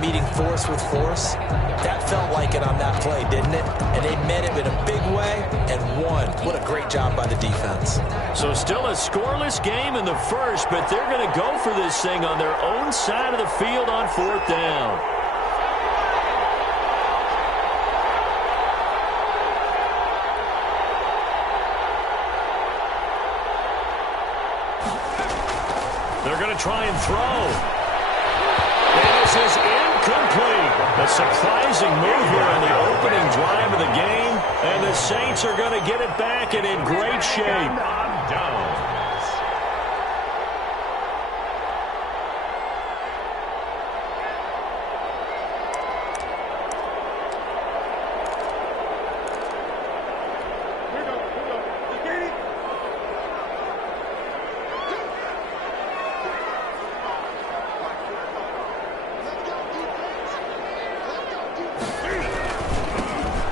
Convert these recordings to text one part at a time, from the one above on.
meeting force with force. That felt like it on that play, didn't it? And they met him in a big way and won. What a great job by the defense. So still a scoreless game in the first, but they're going to go for this thing on their own side of the field on 4th down. They're going to try and throw. And this is incomplete. A surprising move here on the opening drive of the game. And the Saints are going to get it back and in great shape.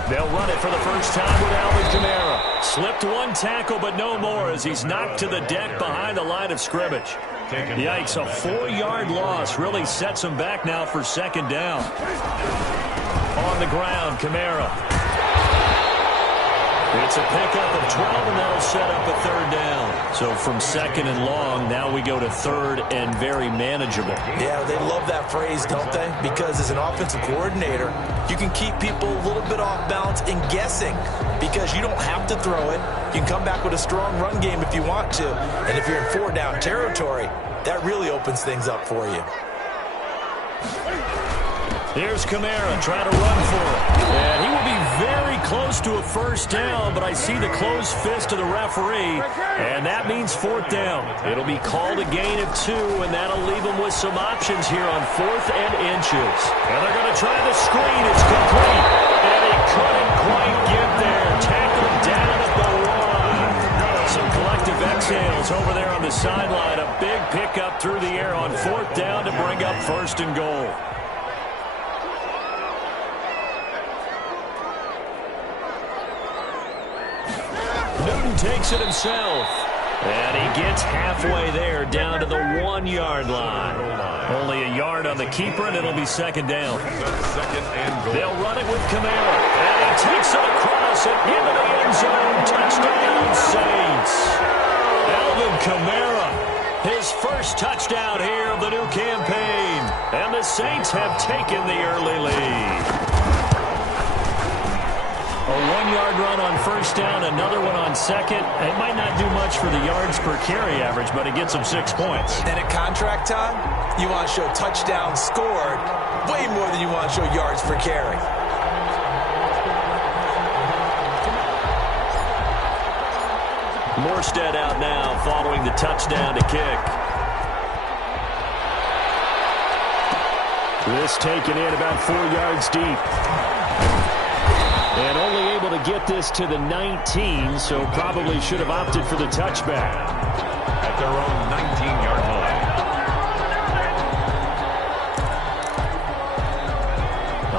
They'll run it for the first time with Alvin Kamara. Slipped one tackle, but no more as he's knocked to the deck behind the line of scrimmage. Yikes, a 4-yard loss really sets him back now for 2nd down. On the ground, Kamara. It's a pickup of 12, and that'll set up a 3rd down. So from 2nd and long, now we go to 3rd and very manageable. Yeah, they love that phrase, don't they? Because as an offensive coordinator, you can keep people a little bit off balance and guessing because you don't have to throw it. You can come back with a strong run game if you want to. And if you're in 4-down territory, that really opens things up for you. Here's Kamara trying to run for it. And he will be very close to a 1st down, but I see the closed fist of the referee, and that means 4th down. It'll be called a gain of 2, and that'll leave them with some options here on 4th and inches. And they're going to try the screen. It's complete. And he couldn't quite get there. Tackled down at the 1. Some collective exhales over there on the sideline. A big pickup through the air on 4th down to bring up 1st and goal. Newton takes it himself. And he gets halfway there down to the 1-yard line. Only a yard on the keeper, and it'll be 2nd down. They'll run it with Kamara. And he takes it across and into the end zone. Touchdown, Saints. Alvin Kamara, his first touchdown here of the new campaign. And the Saints have taken the early lead. A 1-yard run on 1st down, another one on 2nd. It might not do much for the yards per carry average, but it gets them 6 points. And at contract time, you want to show touchdowns scored way more than you want to show yards per carry. Morstead out now following the touchdown to kick. This taken in about 4 yards deep. And only able to get this to the 19, so probably should have opted for the touchback. At their own 19-yard line.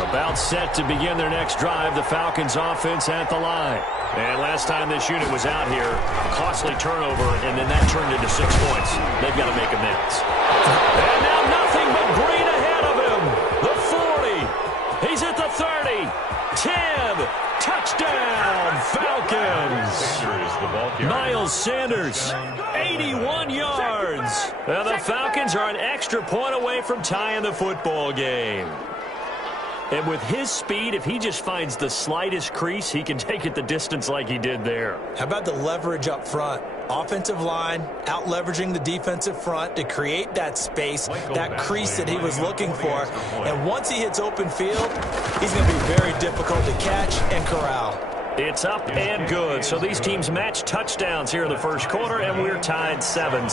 About set to begin their next drive, the Falcons offense at the line. And last time this unit was out here, a costly turnover, and then that turned into 6 points. They've got to make amends. And now nothing but green ahead of him. The 40. He's at the 30. 10. Touchdown, Falcons. Miles Sanders, 81 yards. And the Falcons are an extra point away from tying the football game. And with his speed, if he just finds the slightest crease, he can take it the distance like he did there. How about the leverage up front? Offensive line out leveraging the defensive front to create that space, that crease that he was looking for. And once he hits open field, he's going to be very difficult to catch and corral. It's up and good. So these teams match touchdowns here in the first quarter, and we're tied 7-7.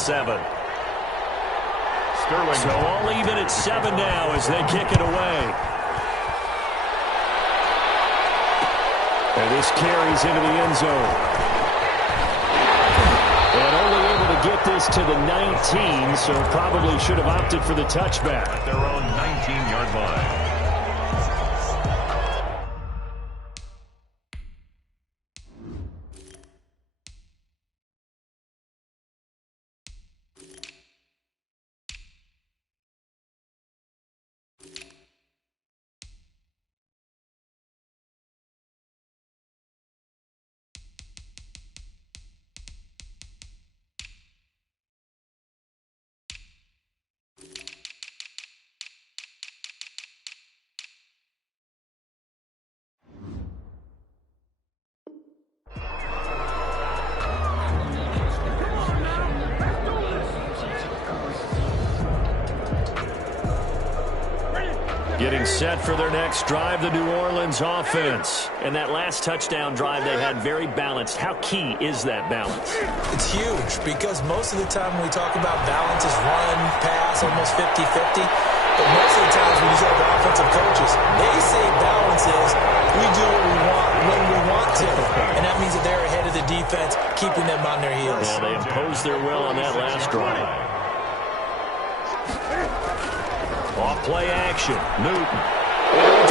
So all even at 7 now as they kick it away. And this carries into the end zone. And only able to get this to the 19, so probably should have opted for the touchback. At their own 19-yard line. Getting set for their next drive, the New Orleans offense. And that last touchdown drive they had very balanced. How key is that balance? It's huge because most of the time when we talk about balance is run, pass, almost 50-50. But most of the times when you talk to offensive coaches, they say balance is we do what we want when we want to. And that means that they're ahead of the defense, keeping them on their heels. Yeah, they imposed their will on that last drive. Off play action. Newton.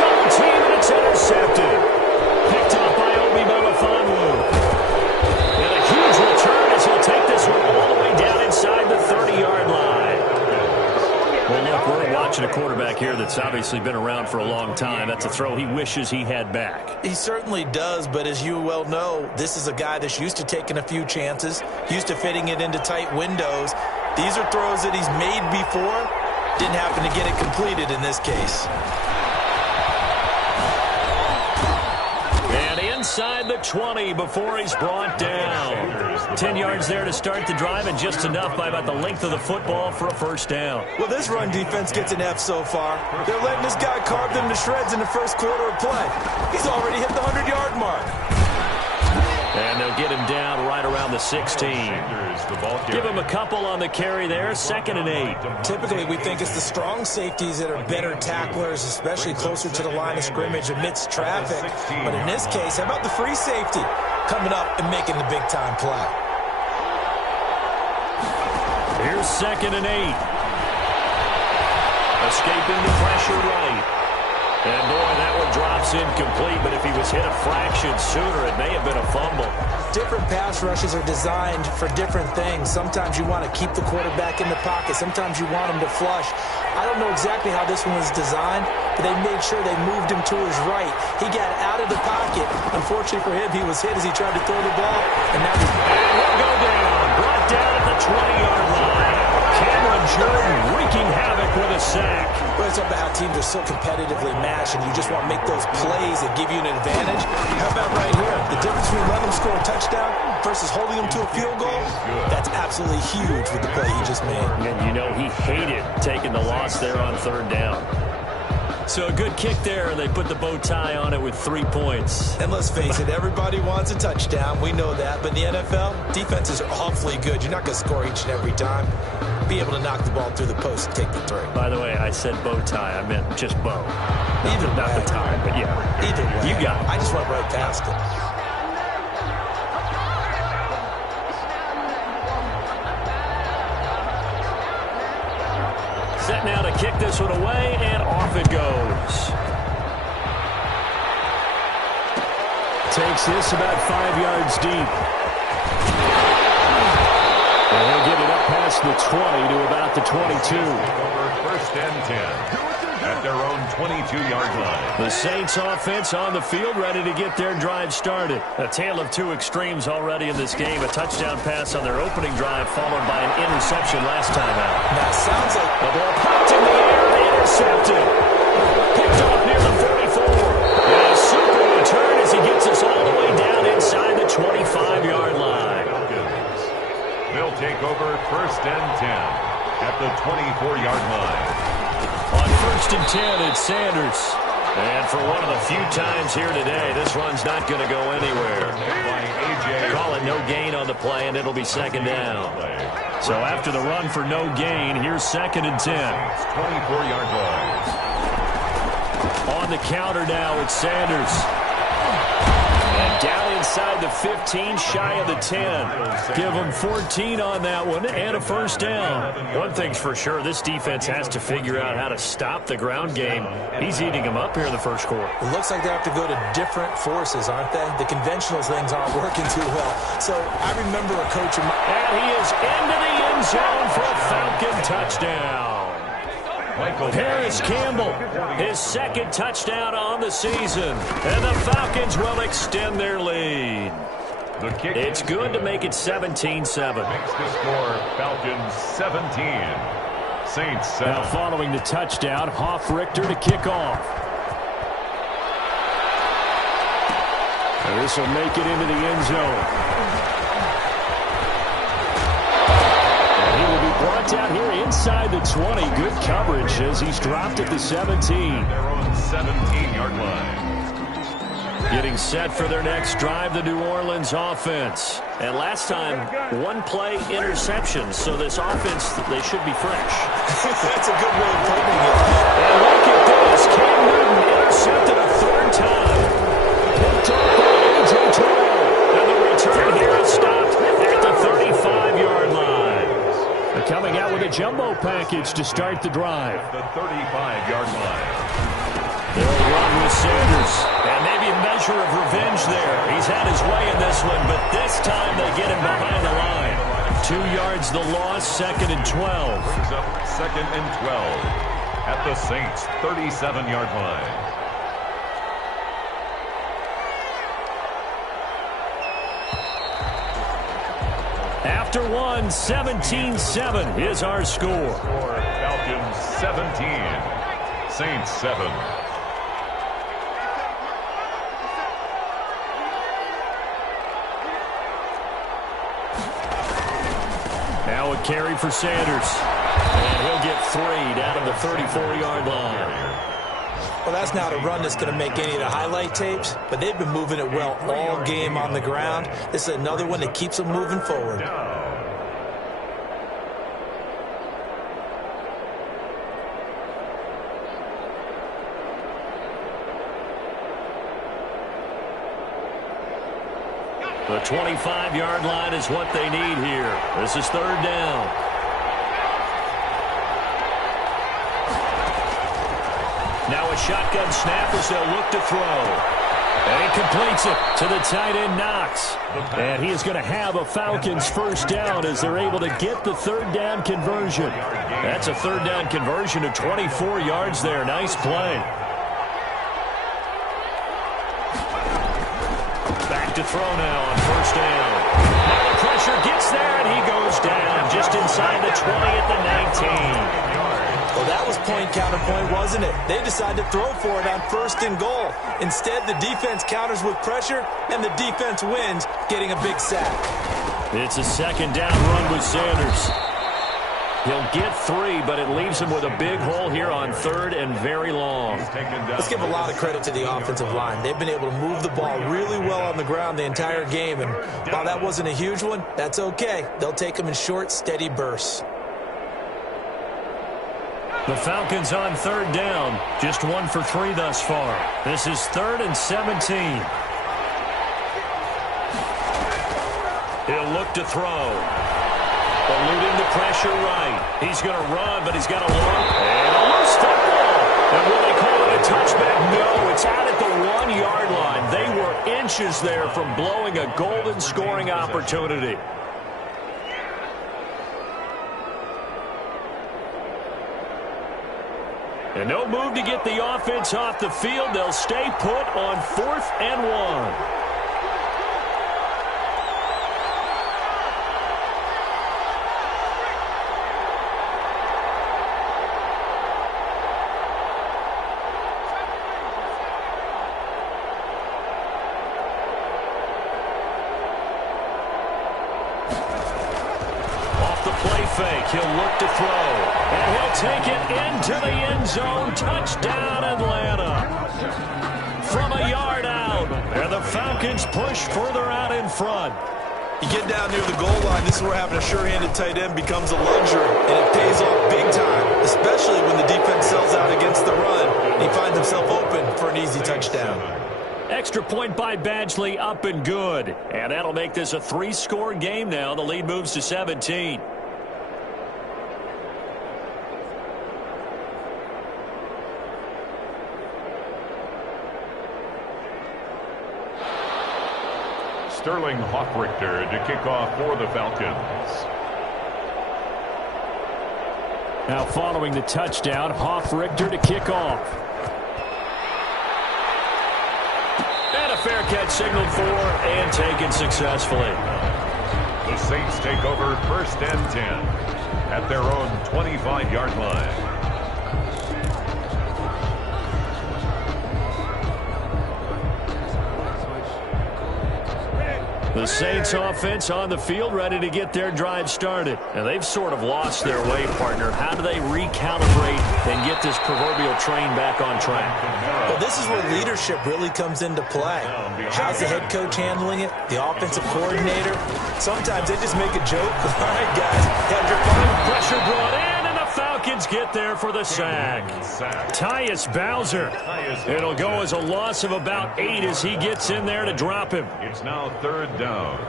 Double team, and it's intercepted. Picked up by Obi Melifonwu. And a huge return as he'll take this one all the way down inside the 30-yard line. Well, look, we're watching a quarterback here that's obviously been around for a long time. That's a throw he wishes he had back. He certainly does, but as you well know, this is a guy that's used to taking a few chances, used to fitting it into tight windows. These are throws that he's made before. Didn't happen to get it completed in this case. And inside the 20 before he's brought down. 10 yards there to start the drive, and just enough by about the length of the football for a first down. Well, this run defense gets an F so far. They're letting this guy carve them to shreds in the first quarter of play. He's already hit the 100-yard mark. And they'll get him down right around the 16. Give him a couple on the carry there, 2nd and 8. Typically, we think it's the strong safeties that are better tacklers, especially closer to the line of scrimmage amidst traffic. But in this case, how about the free safety coming up and making the big-time play? Here's 2nd and 8. Escaping the pressure right. And, boy, that one drops incomplete, but if he was hit a fraction sooner, it may have been a fumble. Different pass rushes are designed for different things. Sometimes you want to keep the quarterback in the pocket. Sometimes you want him to flush. I don't know exactly how this one was designed, but they made sure they moved him to his right. He got out of the pocket. Unfortunately for him, he was hit as he tried to throw the ball, and now he's... And he'll go down. Brought down at the 20-yard line. Cameron Jordan wreaking havoc with a sack. Well, it's about how teams are so competitively matched, and you just want to make those plays that give you an advantage. How about right here? The difference between letting them score a touchdown versus holding them to a field goal, that's absolutely huge with the play he just made. And you know he hated taking the loss there on 3rd down. So a good kick there, and they put the bow tie on it with 3 points. And let's face it, everybody wants a touchdown. We know that. But in the NFL, defenses are awfully good. You're not going to score each and every time. Be able to knock the ball through the post and take the 3. By the way, I said bow tie. I meant just bow. Either not way. the tie, but yeah. Either way. You got it. I just went right past it. Set now to kick this one away, and off it goes. Takes this about 5 yards deep. And he'll get it up past the 20 to about the 22. Over 1st and 10 at their own 22-yard line. The Saints offense on the field, ready to get their drive started. A tale of two extremes already in this game. A touchdown pass on their opening drive, followed by an interception last time out. Now, it sounds like the ball popped in the air, intercepted. Picked off near the 44. And a super return as he gets us all the way down inside the 25-yard line. They'll take over 1st and 10 at the 24-yard line. On 1st and 10, it's Sanders. And for one of the few times here today, this run's not going to go anywhere. Call it no gain on the play, and it'll be 2nd down. So after the run for no gain, here's 2nd and 10. 24-yard line. On the counter now, it's Sanders. And down inside the 15, shy of the 10. Give them 14 on that one and a 1st down. One thing's for sure, this defense has to figure out how to stop the ground game. He's eating them up here in the first quarter. it looks like they have to go to different forces, aren't they? The conventional things aren't working too well. So I remember a coach in my... And he is into the end zone for a Falcon touchdown. Paris Campbell, his 2nd touchdown on the season. And the Falcons will extend their lead. It's good to make it 17-7. Makes the score Falcons 17. Saints 7. Now following the touchdown, Hoff-Richter to kick off. And this will make it into the end zone. And he will be brought down here inside the 20. Good coverage as he's dropped at the 17. Their own 17-yard line. Getting set for their next drive, the New Orleans offense. And last time, one-play interception. So this offense, they should be fresh. That's a good way of putting it. And look at this. Cam Newton intercepted a third time. Picked up by A.J. Terrell. And the return here is stopped at the 35-yard line. They're coming out with a jumbo package to start the drive. The 35-yard line. They'll run with Sanders. And maybe a measure of revenge there. He's had his way in this one, but this time they get him behind the line. 2 yards the loss, 2nd and 12. Brings up 2nd and 12 at the Saints' 37-yard line. After one, 17-7 is our score. Falcons 17, Saints 7. Now a carry for Sanders. And he'll get 3 down at the 34-yard line. Well, that's not a run that's going to make any of the highlight tapes, but they've been moving it well all game on the ground. This is another one that keeps them moving forward. The 25-yard line is what they need here. This is 3rd down. Now a shotgun snap as they'll look to throw. And he completes it to the tight end, Knox. And he is going to have a Falcons first down as they're able to get the 3rd down conversion. That's a 3rd down conversion of 24 yards there. Nice play. To throw now on 1st down. Now the pressure gets there, and he goes down just inside the 20 at the 19. Well, that was point counterpoint, wasn't it? They decided to throw for it on 1st and goal. Instead, the defense counters with pressure, and the defense wins, getting a big sack. It's a 2nd down run with Sanders. He'll get 3, but it leaves him with a big hole here on 3rd and very long. Let's give a lot of credit to the offensive line. They've been able to move the ball really well on the ground the entire game, and while that wasn't a huge one, that's okay. They'll take them in short, steady bursts. The Falcons on 3rd down, just 1 for 3 thus far. This is 3rd and 17. He'll look to throw. Eluding the pressure right. He's going to run, but he's got a long and a loose football. And will they call it a touchback? No, it's out at the 1-yard line. They were inches there from blowing a golden scoring opportunity. And no move to get the offense off the field. They'll stay put on 4th and 1. Fake. He'll look to throw. And he'll take it into the end zone. Touchdown, Atlanta. From a yard out. And the Falcons push further out in front. You get down near the goal line, this is where having a sure-handed tight end becomes a luxury. And it pays off big time, especially when the defense sells out against the run. And he finds himself open for an easy touchdown. Extra point by Badgley, up and good. And that'll make this a 3-score game now. The lead moves to 17. Sterling Hoffrichter to kick off for the Falcons. Now following the touchdown, Hoffrichter to kick off. And a fair catch signaled for and taken successfully. The Saints take over 1st and 10 at their own 25-yard line. The Saints offense on the field, ready to get their drive started. Now, they've sort of lost their way, partner. How do they recalibrate and get this proverbial train back on track? Well, this is where leadership really comes into play. How's the head coach handling it? The offensive coordinator? Sometimes they just make a joke. All right, guys, have your fun. Pressure brought in, and the Falcons get there for the sack. Tyus Bowser. It'll go as a loss of about 8 as he gets in there to drop him. It's now 3rd down.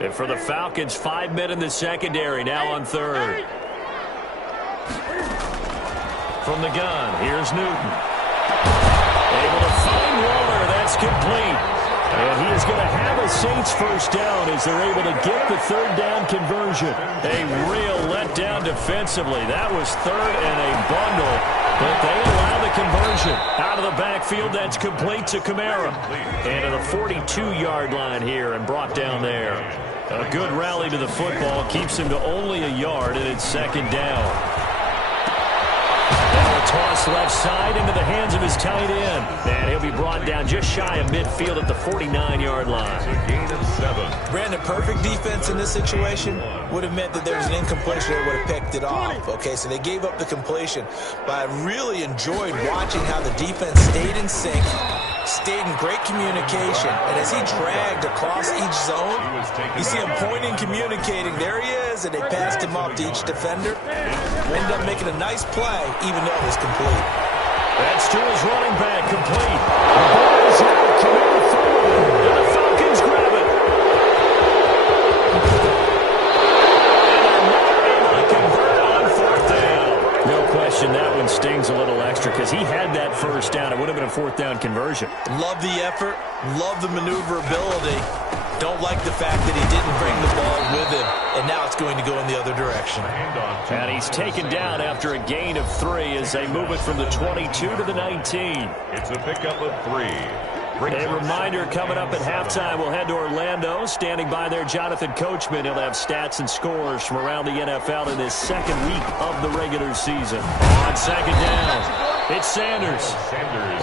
And for the Falcons, 5 men in the secondary, now on 3rd. From the gun, here's Newton. Able to find Waller, that's complete. And he is going to have a Saints first down as they're able to get the 3rd down conversion. A real letdown defensively. That was 3rd and a bundle, but they allow the conversion. Out of the backfield, that's complete to Kamara. And to the 42-yard line here and brought down there. A good rally to the football keeps him to only a yard, and it's 2nd down. Toss left side into the hands of his tight end. And he'll be brought down just shy of midfield at the 49-yard line. A gain of 7. Brandon, perfect defense in this situation would have meant that there was an incompletion. They would have picked it off. Okay, so they gave up the completion. But I really enjoyed watching how the defense stayed in sync, stayed in great communication. And as he dragged across each zone, you see him pointing, communicating. There he is, and they passed him off to each defender. Ended up making a nice play, even though it was complete. That's to his running back, complete. The ball is out, coming forward, and the Falcons grab it. And they're not able to convert on 4th down. No question, that one stings a little extra because he had that first down. It would have been a 4th down conversion. Love the effort, love the maneuverability. Don't like the fact that he didn't bring the ball with him, and now it's going to go in the other direction. And he's taken down after a gain of 3 as they move it from the 22 to the 19. It's a pickup of 3. A reminder coming up at halftime, we'll head to Orlando. Standing by there, Jonathan Coachman. He'll have stats and scores from around the NFL in his 2nd week of the regular season. On 2nd down, it's Sanders.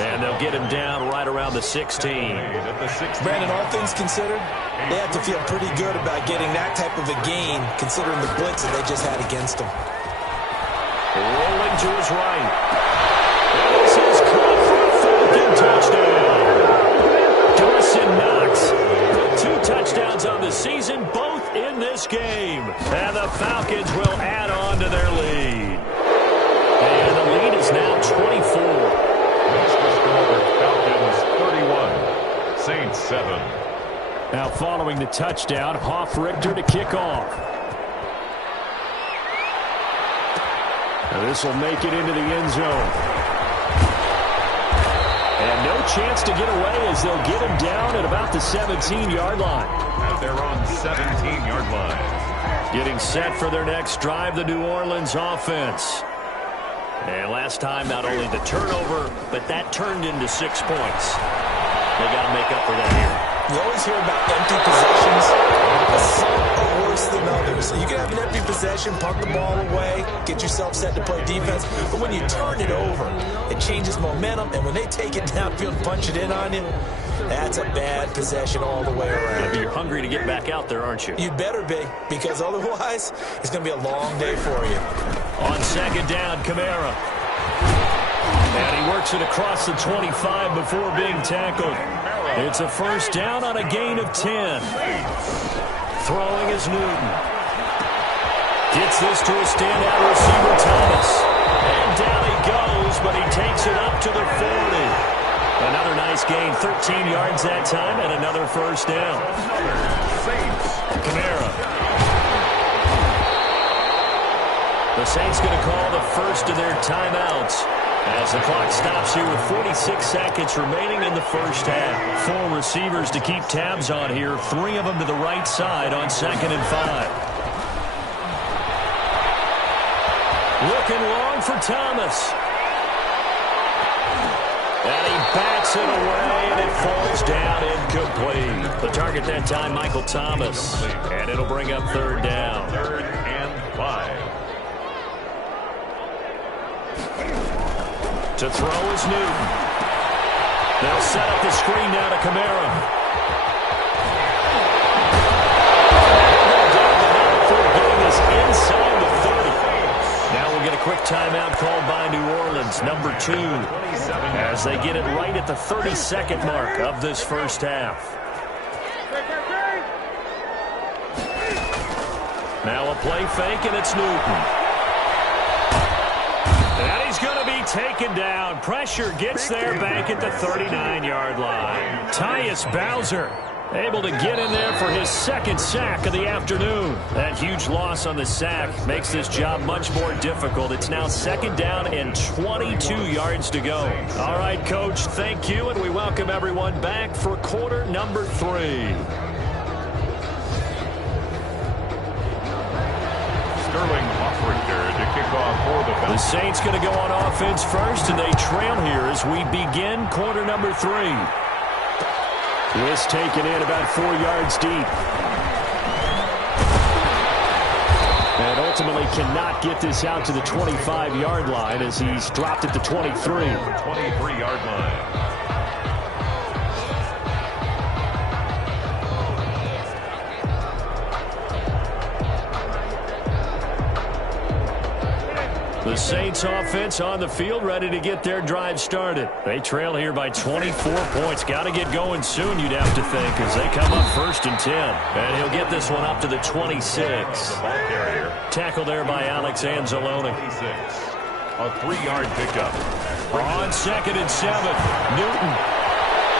And they'll get him down right around the 16. Brandon, all things considered, they have to feel pretty good about getting that type of a gain, considering the blitz that they just had against them. Rolling to his right. This is caught for a Falcon touchdown. Dawson Knox with 2 touchdowns on the season, both in this game. And the Falcons will add on to their lead. And the lead is now 24. That's the score. Falcons 31, Saints 7. Now following the touchdown, Hoff-Richter to kick off. Now this will make it into the end zone. And no chance to get away as they'll get him down at about the 17-yard line. At their own 17-yard line. Getting set for their next drive, the New Orleans offense. And last time, not only the turnover, but that turned into 6 points. They got to make up for that here. You always hear about empty possessions, but some are worse than others. So you can have an empty possession, punt the ball away, get yourself set to play defense. But when you turn it over, it changes momentum. And when they take it downfield and punch it in on you, that's a bad possession all the way around. You're hungry to get back out there, aren't you? You better be, because otherwise, it's going to be a long day for you. On 2nd down, Kamara. And he works it across the 25 before being tackled. It's a first down on a gain of 10. Throwing is Newton. Gets this to a standout receiver, Thomas. And down he goes, but he takes it up to the 40. Another nice gain, 13 yards that time, and another first down. Kamara. The Saints going to call the first of their timeouts as the clock stops here with 46 seconds remaining in the first half. 4 receivers to keep tabs on here, 3 of them to the right side on 2nd and 5. Looking long for Thomas. And he backs it away, and it falls down incomplete. The target that time, Michael Thomas. And it'll bring up third down. 3rd and 5. To throw is Newton. They'll set up the screen now to Kamara. Inside the 30. Now we'll get a quick timeout called by New Orleans, number 2, as they get it right at the 32nd mark of this first half. Now a play fake, and it's Newton. And he's going to be taken down. Pressure gets there back at the 39-yard line. Tyus Bowser able to get in there for his 2nd sack of the afternoon. That huge loss on the sack makes this job much more difficult. It's now 2nd down and 22 yards to go. All right, Coach, thank you, and we welcome everyone back for quarter number 3. Sterling Hoffrichter to kick off for the Falcons. The Saints going to go on offense first, and they trail here as we begin quarter number 3. This taken in about 4 yards deep. And ultimately cannot get this out to the 25-yard line as he's dropped at the 23. 23-yard line. The Saints offense on the field, ready to get their drive started. They trail here by 24 points. Got to get going soon, you'd have to think, as they come up 1st and 10. And he'll get this one up to the 26. Tackle there by Alex Anzalone. A 3-yard pickup. On 2nd and 7, Newton.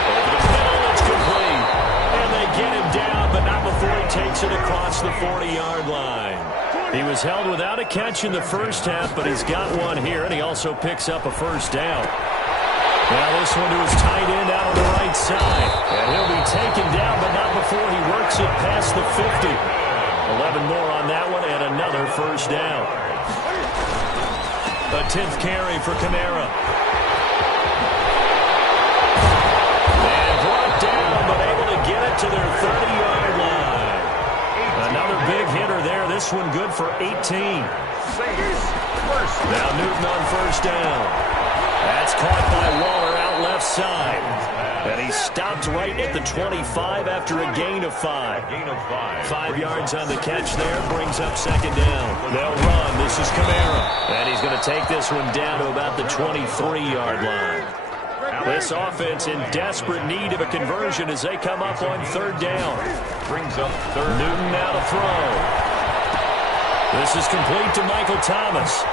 Over the middle, it's complete. And they get him down, but not before he takes it across the 40-yard line. He was held without a catch in the first half, but he's got one here, and he also picks up a 1st down. Now this one to his tight end out on the right side. And he'll be taken down, but not before he works it past the 50. 11 more on that one, and another 1st down. A 10th carry for Kamara. And brought down, but able to get it to their 30-yard line. Another big hitter there. This one good for 18. Now Newton on 1st down. That's caught by Waller out left side. And he stopped right at the 25 after a gain of 5. 5 yards on the catch there. Brings up 2nd down. They'll run. This is Kamara. And he's going to take this one down to about the 23-yard line. This offense in desperate need of a conversion as they come up on 3rd down. Brings up 3rd. Newton now to throw. This is complete to Michael Thomas.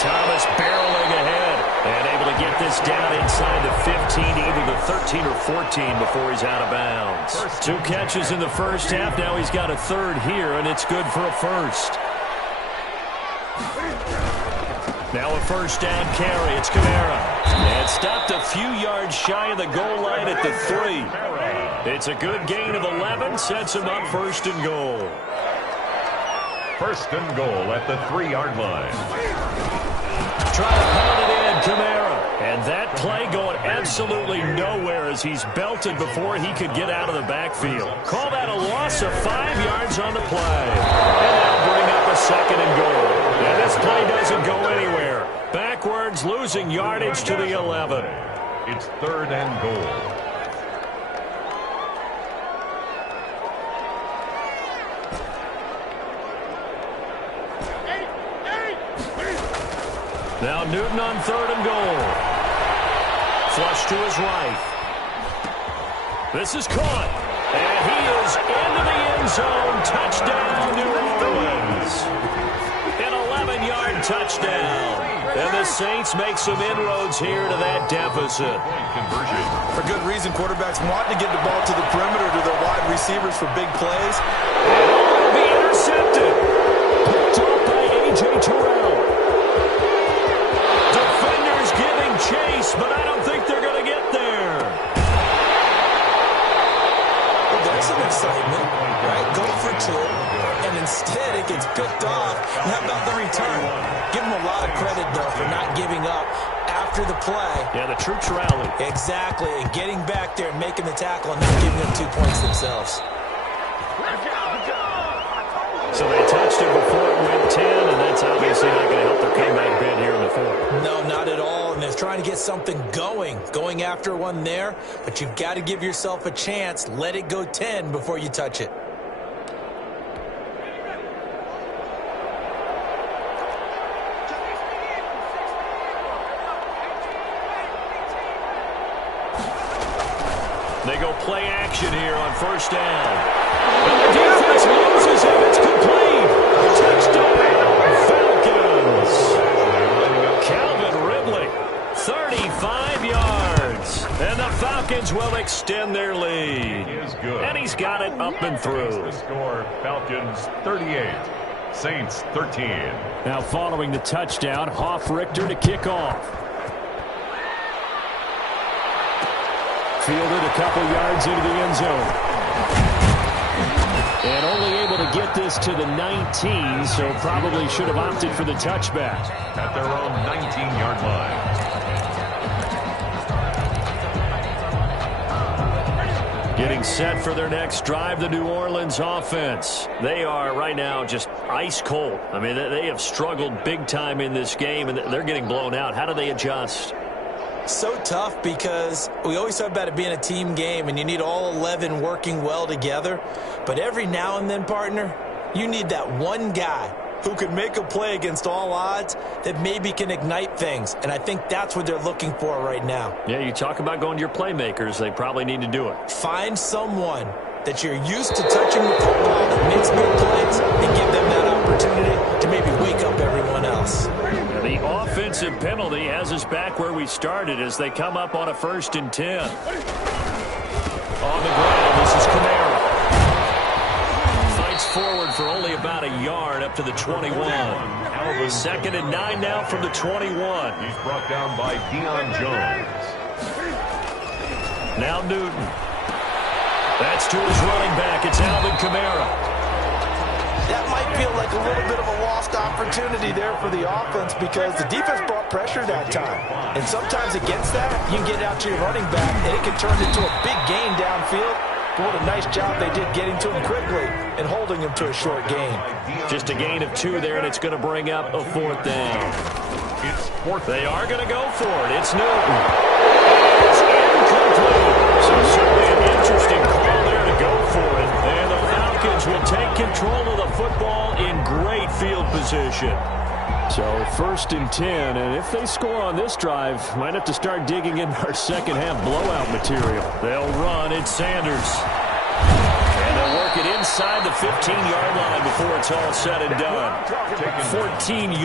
Thomas barreling ahead and able to get this down inside the 15, either the 13 or 14 before he's out of bounds. 2 catches in the first half. Now he's got a 3rd here, and it's good for a 1st. Now a 1st down carry. It's Kamara. And stopped a few yards shy of the goal line at the 3. It's a good gain of 11. Sets him up 1st and goal. 1st and goal at the 3-yard line. Trying to pound it in, Kamara. And that play going absolutely nowhere as he's belted before he could get out of the backfield. Call that a loss of 5 yards on the play. And they'll bring up a 2nd and goal. And this play doesn't go anywhere. Backwards, losing yardage to the 11. It's 3rd and goal. Now Newton on 3rd and goal. Flush to his right. This is caught. And he is into the end zone. Touchdown, New Orleans. An 11-yard touchdown. And the Saints make some inroads here to that deficit. Conversion. For good reason, quarterbacks want to get the ball to the perimeter to their wide receivers for big plays. And it'll be intercepted. Picked up by A.J. Terrell. Defenders giving chase, but I don't think they're going to get there. Well, there's some excitement, right? Go for 2, and instead it gets picked off. And how about the return? Give them a lot of credit, though, for not giving up after after the play. Yeah, the troops rallied. Exactly, and getting back there and making the tackle and not giving them 2 points themselves. So they touched it before it went 10, and that's obviously not going to help their comeback bid here in the fourth. No, not at all, and they're trying to get something going after one there, but you've got to give yourself a chance. Let it go 10 before you touch it. They go play action here on first down. And the defense loses him. It's complete. Touchdown, Falcons. Calvin Ridley, 35 yards. And the Falcons will extend their lead. He is good. And he's got it up and through. The score, Falcons 38, Saints 13. Now following the touchdown, Hoff-Richter to kick off. Fielded a couple yards into the end zone. And only able to get this to the 19, so probably should have opted for the touchback. At their own 19-yard line. Getting set for their next drive, the New Orleans offense. They are right now just ice cold. I mean, they have struggled big time in this game, and they're getting blown out. How do they adjust? So tough because we always talk about it being a team game and you need all 11 working well together. But every now and then, partner, you need that one guy who can make a play against all odds that maybe can ignite things. And I think that's what they're looking for right now. Yeah, you talk about going to your playmakers. They probably need to do it. Find someone that you're used to touching the football that makes big plays and give them that opportunity to maybe wake up everyone else. The offensive penalty has us back where we started as they come up on a 1st and 10. On the ground, this is Kamara. Fights forward for only about a yard up to the 21. 2nd and 9 now from the 21. He's brought down by Deion Jones. Now Newton. That's to his running back. It's Alvin Kamara. That might feel like a little bit of a lost opportunity there for the offense because the defense brought pressure that time. And sometimes against that, you can get out to your running back, and it can turn into a big gain downfield. But what a nice job they did getting to him quickly and holding him to a short gain. Just a gain of 2 there, and it's going to bring up a 4th down. It's 4th. They are going to go for it. It's Newton. It's incomplete. So certainly an interesting call there to go for it. And the Falcons will take control of the football in great field position. So 1st and 10, and if they score on this drive, might have to start digging in our second half blowout material. They'll run. It's Sanders. And they'll work it inside the 15-yard line before it's all said and done. 14 yards.